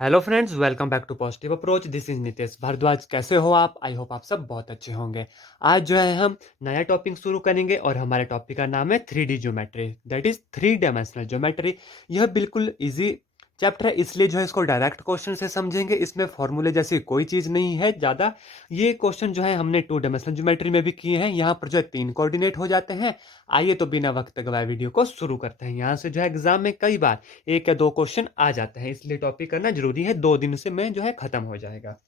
Hello friends, welcome back to positive approach. This is Nitesh Bharadwaj. कैसे हो आप? आई होप आप सब बहुत अच्छे होंगे। आज जो है हम नया टॉपिक शुरू करेंगे और हमारे टॉपिक का नाम है 3D geometry, that is three dimensional geometry. यह बिल्कुल इजी चैप्टर है, इसलिए जो है इसको डायरेक्ट क्वेश्चन से समझेंगे। इसमें फॉर्मूले जैसी कोई चीज़ नहीं है ज़्यादा। ये क्वेश्चन जो है हमने टू डायमेंशनल ज्योमेट्री में भी किए हैं। यहाँ पर जो है 3 कोऑर्डिनेट हो जाते हैं। आइए तो बिना वक्त गवाए वीडियो को शुरू करते हैं। यहाँ से जो है एग्जाम में कई बार 1 या 2 क्वेश्चन आ जाते हैं, इसलिए टॉपिक करना जरूरी है। 2 दिन से में जो है खत्म हो जाएगा।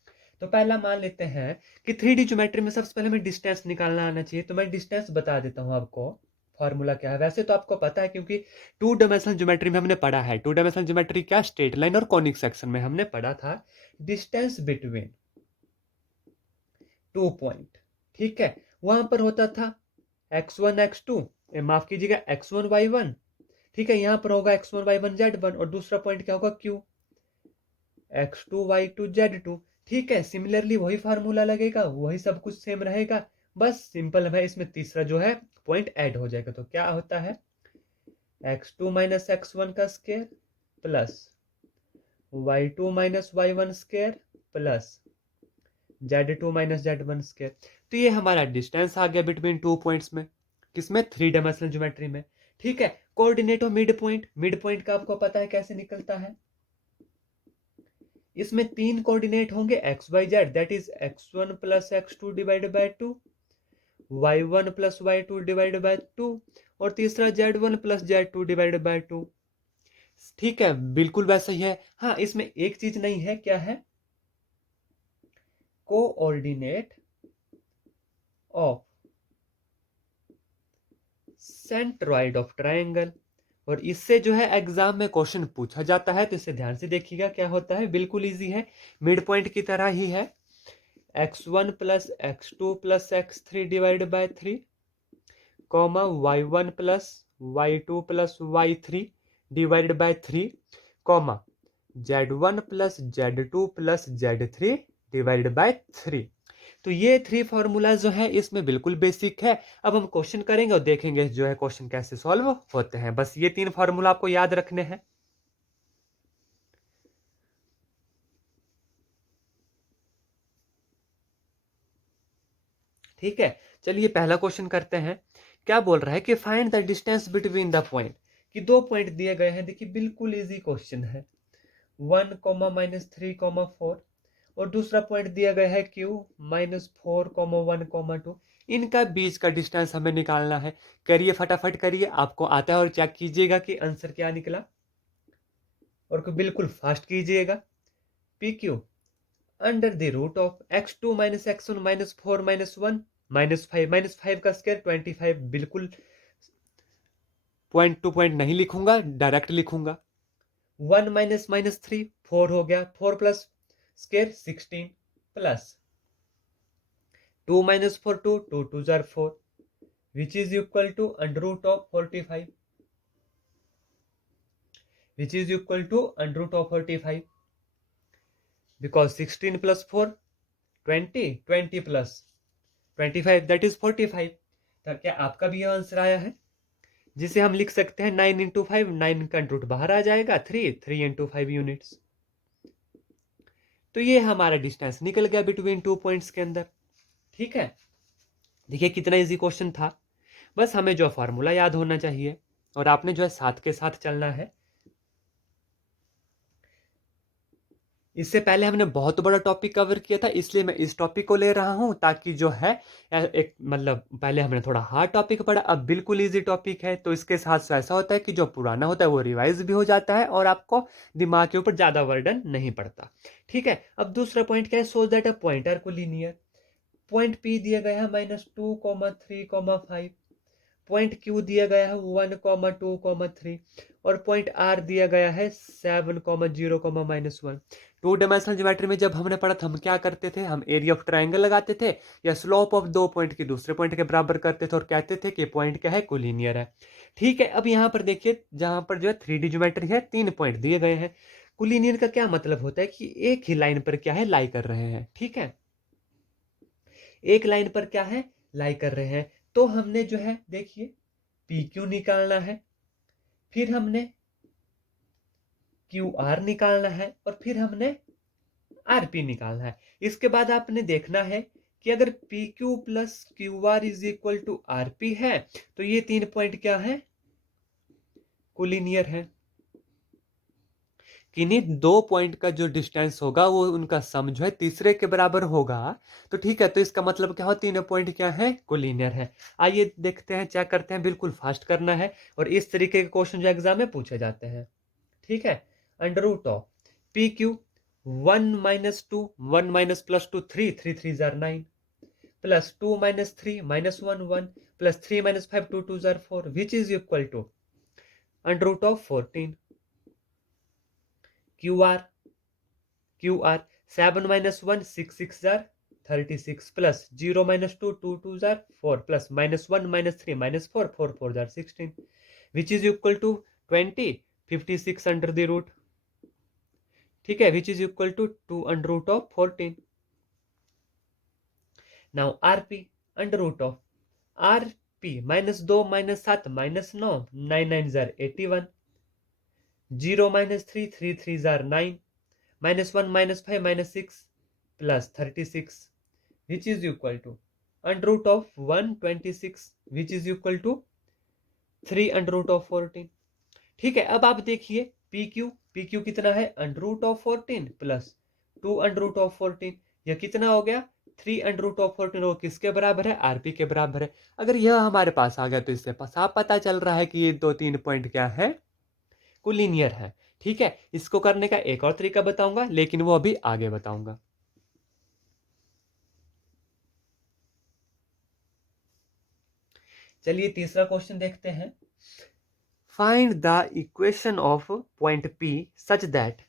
तो पहला मान लेते हैं कि 3D ज्योमेट्री में सबसे पहले हमें डिस्टेंस निकालना आना चाहिए। तो मैं डिस्टेंस बता देता हूं आपको। फॉर्मूला क्या है वैसे तो आपको पता है, क्योंकि टू डायमेंशनल ज्योमेट्री में हमने पढ़ा है। टू डायमेंशनल ज्योमेट्री क्या, स्ट्रेट लाइन और कॉनिक सेक्शन में हमने पढ़ा था डिस्टेंस बिटवीन 2 पॉइंट। ठीक है, वहां पर होता था x1 x2, माफ कीजिएगा x1 y1। ठीक है, यहां पर होगा x1 y1 z1 और दूसरा पॉइंट क्या होगा q, x2 y2 z2। ठीक है, सिमिलरली वही फार्मूला लगेगा, वही सब कुछ सेम रहेगा। बस सिंपल है, इसमें तीसरा जो है पॉइंट ऐड हो जाएगा। तो क्या होता है x2 माइनस x1 का square plus y2 minus y1 square plus z2 minus z1 square. तो ये हमारा डिस्टेंस आ गया बिटवीन 2 पॉइंट्स में, किसमें, 3 डायमेंशनल ज्योमेट्री में। ठीक है, कोऑर्डिनेट और मिड पॉइंट, मिड पॉइंट का आपको पता है कैसे निकलता है। इसमें 3 कोऑर्डिनेट होंगे X Y Z, that is x1 plus x2 divided by 2, y1 plus y2 divided by 2 और तीसरा z1 plus z2 divided by 2। ठीक है, बिल्कुल वैसा ही है। हाँ, इसमें एक चीज नहीं है, क्या है, coordinate of centroid of triangle. और इससे जो है एग्जाम में क्वेश्चन पूछा जाता है, तो इसे ध्यान से देखिएगा क्या होता है। बिल्कुल इजी है, मिड पॉइंट की तरह ही है। x1 plus x2 plus x3 divide by 3, comma y1 plus y2 plus y3 divide by 3, comma z1 plus z2 plus z3 divide by 3। तो ये 3 फॉर्मूला जो है इसमें बिल्कुल बेसिक है। अब हम क्वेश्चन करेंगे और देखेंगे जो है क्वेश्चन कैसे सॉल्व होते हैं। बस ये 3 फॉर्मूला आपको याद रखने हैं। ठीक है, चलिए पहला क्वेश्चन करते हैं। क्या बोल रहा है कि find the distance between the point, कि 2 पॉइंट दिए गए हैं। देखिए बिल्कुल इजी क्वेश्चन है, 1 कोमा माइनस 3 कोमा 4 और दूसरा पॉइंट दिया गया है q माइनस 4 कोमा 1 कोमा 2। इनका बीच का डिस्टेंस हमें निकालना है। करिए फटाफट करिए, आपको आता है, और चेक कीजिएगा कि आंसर क्या निकला, और बिल्कुल फास्ट कीजिएगा। P Q under the root of x2 minus x1 minus 4 minus 1 minus 5 का स्क्वायर 25। बिल्कुल पॉइंट टू पॉइंट नहीं लिखूंगा, डायरेक्ट लिखूंगा। 1 माइनस माइनस 3 4 हो गया, 4 प्लस स्क्वायर 16 प्लस 2 माइनस 4 2 2 2 जार 4 which is equal to under root of 45, which is equal to under root of 45, because 16 plus 4 20 20 plus 25 that is 45। तो क्या आपका भी आंसर आया है, जिसे हम लिख सकते हैं 9 इंटू 5, 9 का रूट बाहर आ जाएगा, 3 3 इंटू 5 यूनिट्स। तो ये हमारा डिस्टेंस निकल गया बिटवीन 2 पॉइंट्स के अंदर। ठीक है, देखिए कितना इजी क्वेश्चन था। बस हमें जो फॉर्मूला याद होना चाहिए और आपने जो है साथ के साथ चलना है। इससे पहले हमने बहुत बड़ा टॉपिक कवर किया था, इसलिए मैं इस टॉपिक को ले रहा हूं, ताकि जो है एक मतलब पहले हमने थोड़ा हार्ड टॉपिक पढ़ा, अब बिल्कुल इजी टॉपिक है। तो इसके साथ साथ ऐसा होता है कि जो पुराना होता है वो रिवाइज भी हो जाता है और आपको दिमाग के ऊपर ज्यादा वर्डन नहीं पड़ता। ठीक है, अब दूसरा पॉइंट क्या है, so that a point are collinear. Point P दिया गया है -2, 3, 5, पॉइंट क्यू दिया गया है 1, 2, 3 और पॉइंट आर दिया गया है 7, 0, -1। टू डायमेंशनल ज्योमेट्री में जब हमने पढ़ा था, हम क्या करते थे, हम एरिया ऑफ ट्रायंगल लगाते थे या स्लोप ऑफ 2 पॉइंट की दूसरे पॉइंट के बराबर करते थे और कहते थे कि पॉइंट क्या है, कोलिनियर है। ठीक है, अब यहाँ पर देखिए, जहां पर जो है 3D ज्योमेट्री है, 3 पॉइंट दिए गए हैं। कोलिनियर का क्या मतलब होता है कि एक ही लाइन पर क्या है, लाई कर रहे हैं। ठीक है, एक लाइन पर क्या है, लाई कर रहे हैं। तो हमने जो है देखिए पी क्यू निकालना है, फिर हमने क्यू आर निकालना है और फिर हमने आर पी निकालना है। इसके बाद आपने देखना है कि अगर P Q plus Q R is equal to R P है तो ये 3 पॉइंट क्या है, कोलिनियर है। किन्हीं 2 पॉइंट का जो डिस्टेंस होगा वो उनका सम जो है तीसरे के बराबर होगा। तो ठीक है, तो इसका मतलब क्या हो, तीनों पॉइंट क्या है, कोलिनियर है। आइए देखते हैं, चेक करते हैं, बिल्कुल फास्ट करना है और इस तरीके के क्वेश्चन जो एग्जाम में पूछे जाते हैं। ठीक है, under root of P Q 1 - 2 1 - +2 3 3 3 जार 9 प्लस 2 - 3 -1 1 प्लस 3 - 5 2 2 जार 4 which is equal to under root of 14 Q R 7 - 1 6 6 जार 36 प्लस 0 - 2 2 2 जार 4 प्लस -1 -3 -4 4 4 जार 16 which is equal to 20 56 under the root. ठीक है, which is equal to 2 under root of 14। Now R P under root of R P -2 -7 -9 9 9 जार 81 0 -3 3 3 जार 9 -1 -5 -6 plus 36 which is equal to under root of 126 which is equal to 3 under root of 14। ठीक है, अब आप देखिए P Q कितना है, under root of 14 plus 2 under root of 14, यह कितना हो गया, 3 अंडर रूट ऑफ 14। वो किसके बराबर है, आरपी के बराबर है। अगर यह हमारे पास आ गया तो इससे साफ पता चल रहा है कि ये 2 3 पॉइंट क्या है, कोलिनियर है। ठीक है, इसको करने का एक और तरीका बताऊंगा लेकिन वो अभी आगे बताऊंगा। चलिए तीसरा क्वेश्चन देखते हैं। Find the equation of point P such that,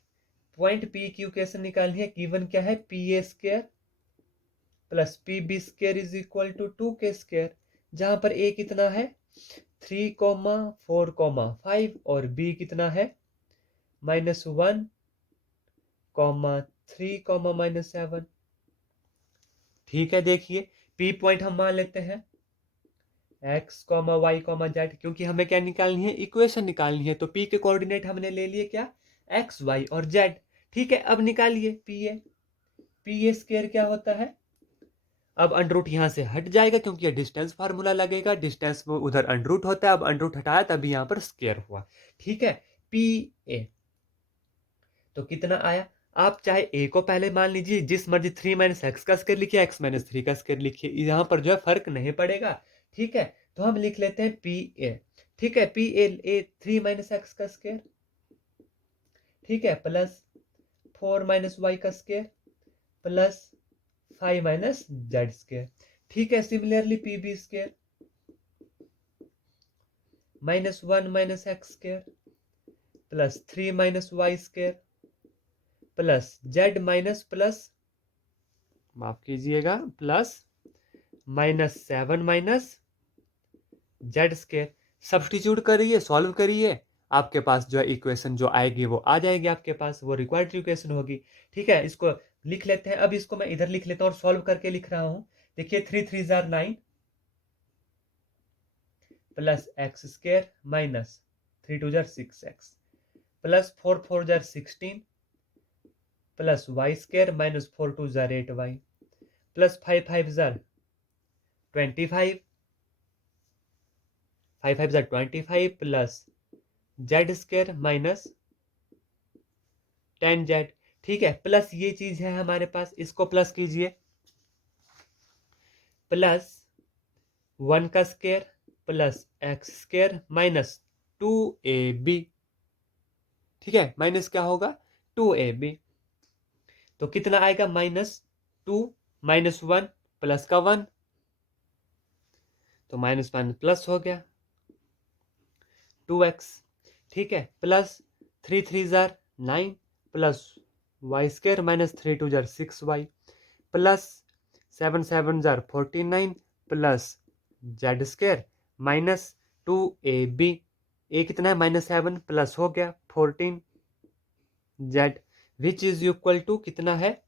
point P की इक्वेशन निकालनी है। गिवन क्या है, P A square plus P B square is equal to 2k square, जहां पर ए कितना है 3, 4, 5 और बी कितना है -1, -3, -7। ठीक है, देखिए पी पॉइंट हम मान लेते हैं x, y, z, क्योंकि हमें क्या निकालनी है, इक्वेशन निकालनी है। तो p के कोऑर्डिनेट हमने ले लिए क्या, x, y और z। ठीक है, अब निकालिए पी ए स्क्वायर क्या होता है। अब अंडर रूट यहां से हट जाएगा क्योंकि ये डिस्टेंस फार्मूला लगेगा, डिस्टेंस में उधर अंडर रूट होता है, अब अंडर रूट हटाया तभी यहां पर स्क्वायर हुआ। ठीक है, पी ए तो कितना आया, आप चाहे ए को पहले मान लीजिए, जिस मर्जी 3 - x का स्क्वायर लिखिए, x - 3 का स्क्वायर लिखिए, यहां पर जो है फर्क नहीं पड़ेगा। ठीक है, तो हम लिख लेते हैं पी ए। ठीक है, पी ए 3 - x का स्क्वायर, ठीक है, प्लस 4 - y का स्क्वायर प्लस 5 - z स्क्वायर। ठीक है, similarly P B square -1 - x square plus 3 - y square plus z minus plus, माफ कीजिएगा, प्लस -7 z स्क्वायर। सब्स्टिट्यूट करिए, सॉल्व करिए, आपके पास जो है इक्वेशन जो आएगी वो आ जाएगी, आपके पास वो रिक्वायर्ड इक्वेशन होगी। ठीक है, इसको लिख लेते हैं। अब इसको मैं इधर लिख लेता हूँ और सॉल्व करके लिख रहा हूं। देखिए 3 3 जार 9 plus x square minus 3 2 jar 6x plus 4 4 जार 16 plus y square minus 4 2 jar 8y plus 5 5 jar 25 5 5 jar 25 plus z square minus 10z। ठीक है, प्लस ये चीज है हमारे पास, इसको प्लस कीजिए, प्लस 1 का square plus x square minus 2ab। ठीक है, माइनस क्या होगा 2ab, तो कितना आएगा -2 -1 प्लस का 1, तो -1 प्लस हो गया 2x। ठीक है, प्लस 3 3 जार 9 plus y square minus 3 2 jar 6y plus 7 7 jar 49 plus z square minus 2ab। ए कितना है -7 प्लस हो गया 14z which is equal to कितना है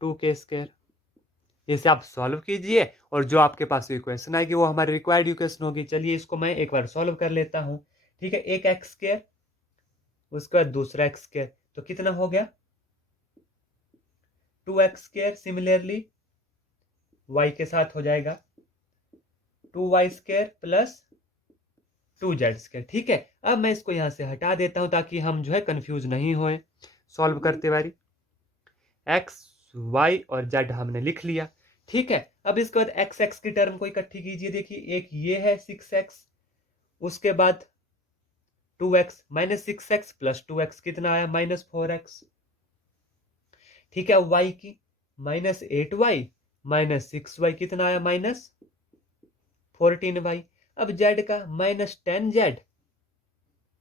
2k स्क्वायर। इसे आप सॉल्व कीजिए और जो आपके पास इक्वेशन आएगी वो हमारी रिक्वायर्ड इक्वेशन होगी। चलिए इसको मैं एक बार सॉल्व कर लेता हूं। ठीक है, एक एक्स स्क्वायर उसके बाद दूसरा एक्स स्क्वायर, तो कितना हो गया 2x स्क्वायर। सिमिलरली y के साथ हो जाएगा 2y square plus 2z square. ठीक है, अब मैं इसको यहां से हटा देता हूं ताकि हम जो है कंफ्यूज नहीं होए सॉल्व करते बारी। x y और z हमने लिख लिया। ठीक है, अब इसके बाद एक्स एक्स की टर्म को इकट्ठी कीजिए। देखिए एक ये है 6x, उसके बाद 2x minus 6x plus 2x कितना आया -4x। ठीक है, y की -8y माइनस 6y कितना आया -14y। अब z का -10z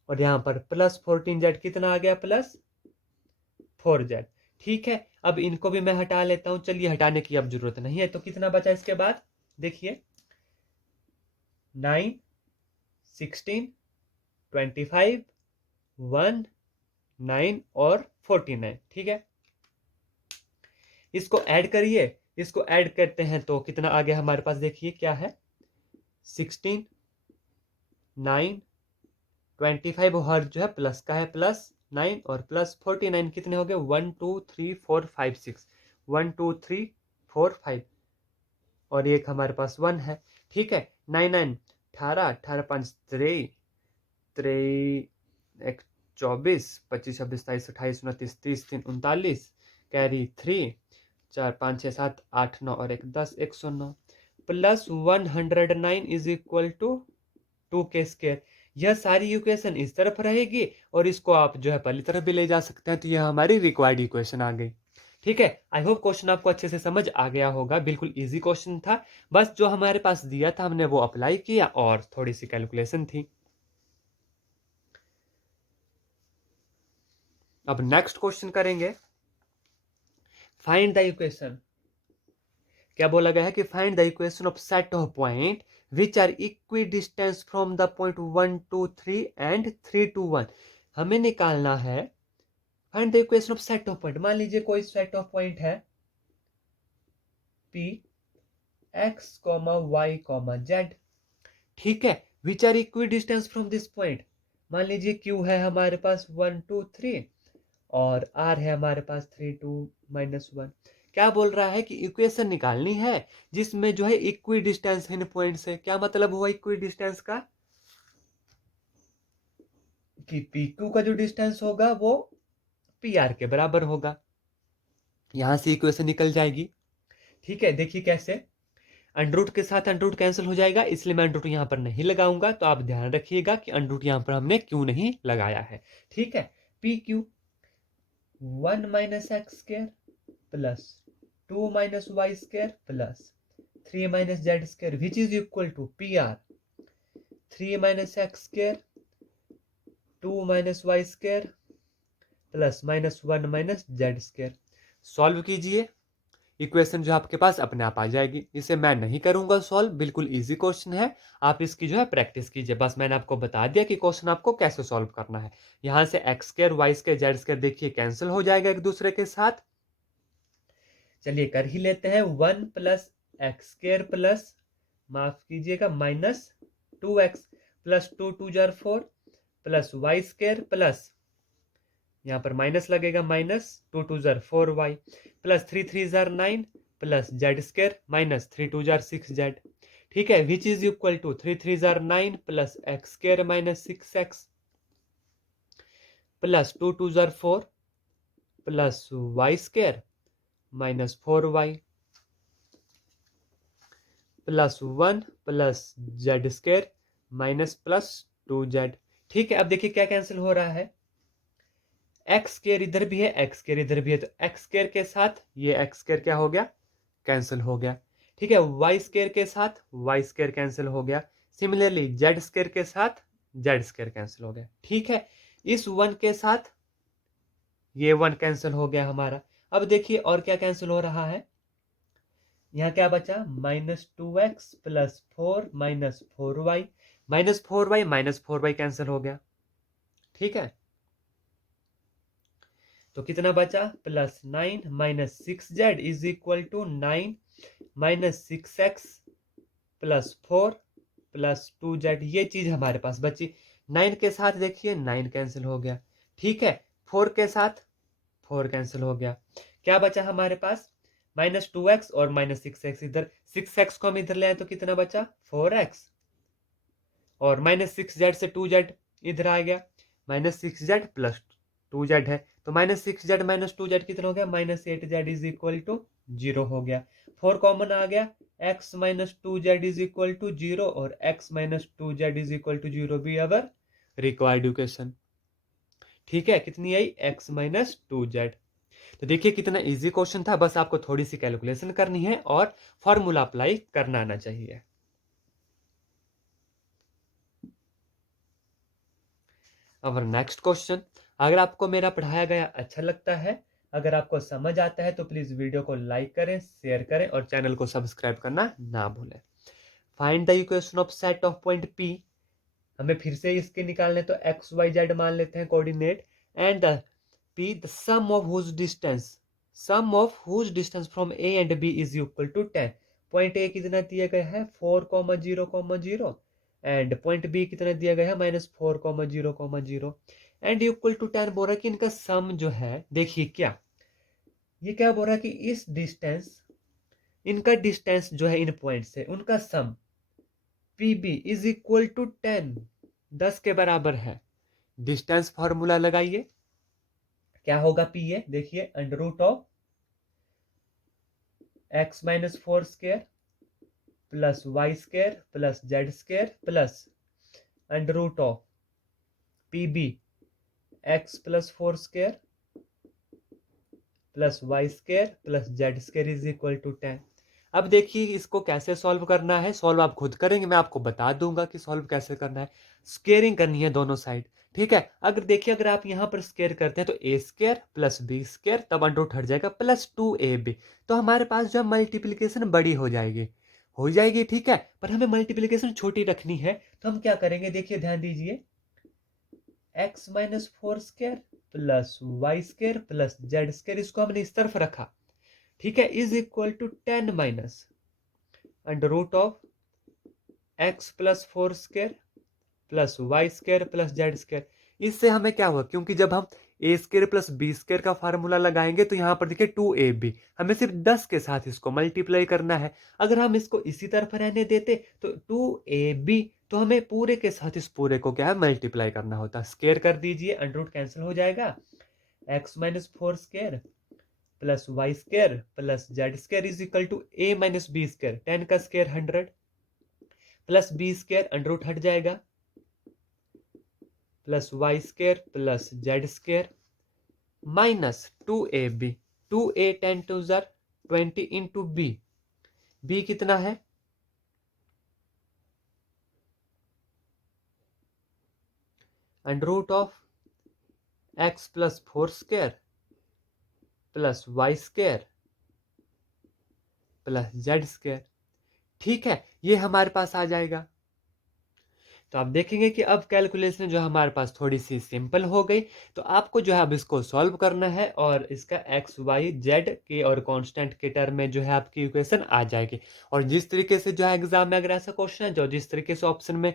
और यहां पर +14z कितना आ गया +4z। ठीक है, अब इनको भी मैं हटा लेता हूं। चलिए हटाने की अब जरूरत नहीं है, तो कितना बचा इसके बाद देखिए 9 16 25 1 9 और 49। ठीक है, इसको ऐड करिए। इसको ऐड करते हैं तो कितना आ गया हमारे पास, देखिए क्या है 16 9 25 और जो है प्लस का है +9 और +49 कितने हो गए 1 2 3 4 5 6 1 2 3 4 5 और एक हमारे पास 1 है। ठीक है, 9 9 18 18 5 23 23 एक 24 25 26 27 28 29 30 3 39 कैरी 3 4 5 6 7 8 9 और एक 10 109 +109 is equal to 2k square. यह सारी इक्वेशन इस तरफ रहेगी और इसको आप जो है पहली तरफ भी ले जा सकते हैं। तो यह हमारी रिक्वायर्ड इक्वेशन आ गई। ठीक है, आई होप क्वेश्चन आपको अच्छे से समझ आ गया होगा। बिल्कुल इजी क्वेश्चन था, बस जो हमारे पास दिया था हमने वो अप्लाई किया और थोड़ी सी कैलकुलेशन थी। अब नेक्स्ट क्वेश्चन करेंगे, फाइंड द इक्वेशन। क्या बोला गया है कि find the equation of set of point which are equidistance from the point 1 2 3 and 3 2 1। हमें निकालना है find the equation of set of point. मान लीजिए कोई सेट ऑफ पॉइंट है P x, y, z। ठीक है, which are equidistance from this point. मान लीजिए Q है हमारे पास 1 2 3 और R है हमारे पास 3 2 -1। क्या बोल रहा है कि इक्वेशन निकालनी है जिसमें जो है इक्वी डिस्टेंस इन पॉइंट से। क्या मतलब हुआ इक्वी डिस्टेंस का, कि PQ का जो डिस्टेंस होगा वो PR के बराबर होगा। यहां से इक्वेशन निकल जाएगी। ठीक है, देखिए कैसे, अंडरूट के साथ अंडरूट कैंसिल हो जाएगा, इसलिए मैं अंडरूट यहां पर नहीं लगाऊंगा। तो आप ध्यान रखिएगा कि अंडरूट यहां पर हमने क्यों नहीं लगाया है। ठीक है, PQ 1 - x square plus 2 - y square plus 3 - z square which is equal to PR 3 - x square 2 - y square plus -1 - z square. Solve कीजिए, इक्वेशन जो आपके पास अपने आप आ जाएगी। इसे मैं नहीं करूंगा सॉल्व, बिल्कुल इजी क्वेश्चन है। आप इसकी जो है प्रैक्टिस कीजिए। बस मैंने आपको बता दिया कि क्वेश्चन आपको कैसे सॉल्व करना है। यहां से X square Y square Z square देखिए कैंसिल हो जाएगा एक दूसरे के साथ। चलिए कर ही लेते हैं। 1 + x स्क्वायर प्लस, माफ कीजिएगा, -2x प्लस 2 2 जार 4 प्लस वाई स्क्वायर प्लस, यहाँ पर माइनस लगेगा, -2 2 जार 4y प्लस 3 3 जार 9 प्लस जेड स्क्वायर -3 2 जार 6z। ठीक है, विच इज इक्वल टू 3 3 जार 9 plus X square -6x plus 2 2 जार 4 plus Y square -4y plus 1 plus Z square +2z। ठीक है, अब देखिए क्या कैंसिल हो रहा है, एक्स स्क्वायर इधर भी है, एक्स स्क्वायर इधर भी है, तो एक्स स्क्वायर के साथ ये एक्स स्क्वायर क्या हो गया, कैंसिल हो गया। ठीक है, वाई स्क्वायर के साथ वाई स्क्वायर कैंसिल हो गया। सिमिलरली जेड स्क्वायर के साथ जेड स्क्वायर कैंसिल हो गया। ठीक है, इस 1 के साथ ये 1 कैंसिल हो गया हमारा। अब देखिए और क्या कैंसिल हो रहा है, यहाँ क्या बचा, -2x plus 4 -4y -4y cancel हो गया। ठीक है, तो कितना बचा, +9 - 6z is equal to 9 - 6x plus 4 plus 2z। ये चीज हमारे पास बची। 9 के साथ देखिए 9 कैंसिल हो गया, ठीक है, 4 के साथ 4 कैंसिल हो गया। क्या बचा हमारे पास? -2x और -6x। इधर 6x को हम इधर ले आए तो कितना बचा? 4x। और -6z से 2z इधर आ गया, -6z प्लस 2z है, तो -6z -2z कितना हो गया? -8z इज इक्वल टू 0 हो गया। 4 कॉमन आ गया, x -2z is equal to 0 और x -2z is equal to 0 भी अवर रिक्वायर्ड इक्वेशन। ठीक है, कितनी आई? x -2z। तो देखिए कितना इजी क्वेश्चन था, बस आपको थोड़ी सी कैलकुलेशन करनी है और फॉर्मूला अप्लाई करना आना चाहिए। अब नेक्स्ट क्वेश्चन, अगर आपको मेरा पढ़ाया गया अच्छा लगता है, अगर आपको समझ आता है तो प्लीज वीडियो को लाइक करें, शेयर करें और चैनल को सब्सक्राइब करना ना भूलें। Find the equation of set of point P। हमें फिर से इसके निकालने, तो एक्स वाई जेड मान लेते हैं coordinate, and P the sum of whose distance from A and B is equal to 10। Point A कितना दिया गया है? 4,0,0 एंड पॉइंट बी कितना दिया गया है? -4,0,0 एंड इक्वल टू 10 बोल रहा है कि इनका सम जो है, देखिए क्या ये क्या बोल रहा है कि इस डिस्टेंस, इनका डिस्टेंस जो है इन पॉइंट से, उनका sum P B is equal to 10 के बराबर है। डिस्टेंस फॉर्मूला लगाइए, क्या होगा? पी ए देखिए, under root of x -4 square plus Y square plus Z square plus under root of P B x plus 4 square plus Y square plus Z square is equal to 10। अब देखिए इसको कैसे solve करना है, solve आप खुद करेंगे, मैं आपको बता दूंगा कि सॉल्व कैसे करना है। स्केयरिंग करनी है दोनों साइड। ठीक है, अगर देखिए अगर आप यहाँ पर स्केयर करते हैं तो ए स्क्वायर प्लस बी स्क्वायर, तब अंडर रूट हट जाएगा, प्लस 2ab। तो हमारे पास जो मल्टीप्लीकेशन बड़ी हो जाएगी। ठीक है, पर हमें मल्टीप्लीकेशन छोटी रखनी है, तो हम क्या करेंगे? देखिए ध्यान दीजिए, x -4 square plus Y square plus Z square, इसको हमने इस तरफ रखा। ठीक है, is equal to 10 minus under root of x plus 4 square plus Y square plus Z square. इससे हमें क्या हुआ, क्योंकि जब हम a square plus B square का फार्मूला लगाएंगे तो यहाँ पर देखिए 2ab, हमें सिर्फ 10 के साथ इसको मल्टीप्लाई करना है। अगर हम इसको इसी तरफ रहने देते तो 2ab, तो हमें पूरे के साथ इस पूरे को क्या है? मल्टीप्लाई करना होता। स्क्वायर कर दीजिए, अंडर रूट कैंसिल हो जाएगा, x -4 square plus Y square plus Z square is equal to a minus B square, 10 का square 100 plus B square under root हट जाएगा, plus Y square plus Z square minus 2ab, 2a 10 टू ज़र 20 into B, B कितना है? Under root of x plus 4 square plus Y square plus Z square. ठीक है, ये हमारे पास आ जाएगा। तो आप देखेंगे कि अब कैलकुलेशन जो हमारे पास थोड़ी सी सिंपल हो गई। तो आपको जो है अब इसको सॉल्व करना है और इसका एक्स वाई जेड के और कांस्टेंट के टर्म में जो है आपकी इक्वेशन आ जाएगी। और जिस तरीके से जो है एग्जाम में अगर ऐसा क्वेश्चन है, जो जिस तरीके से ऑप्शन में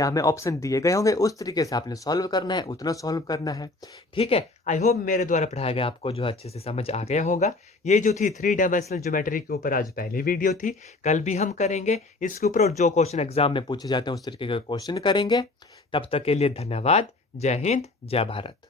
हमें ऑप्शन दिए गए होंगे, उस तरीके से आपने सॉल्व करना है, उतना सॉल्व करना है। ठीक है, आई होप मेरे द्वारा पढ़ाया गया आपको जो अच्छे से समझ आ गया होगा। ये जो थी 3 डायमेंशनल ज्योमेट्री के ऊपर आज पहली वीडियो थी, कल भी हम करेंगे इसके ऊपर, और जो क्वेश्चन एग्जाम में पूछे जाते हैं उस तरीके के क्वेश्चन करेंगे। तब तक के लिए धन्यवाद। जय हिंद, जय भारत।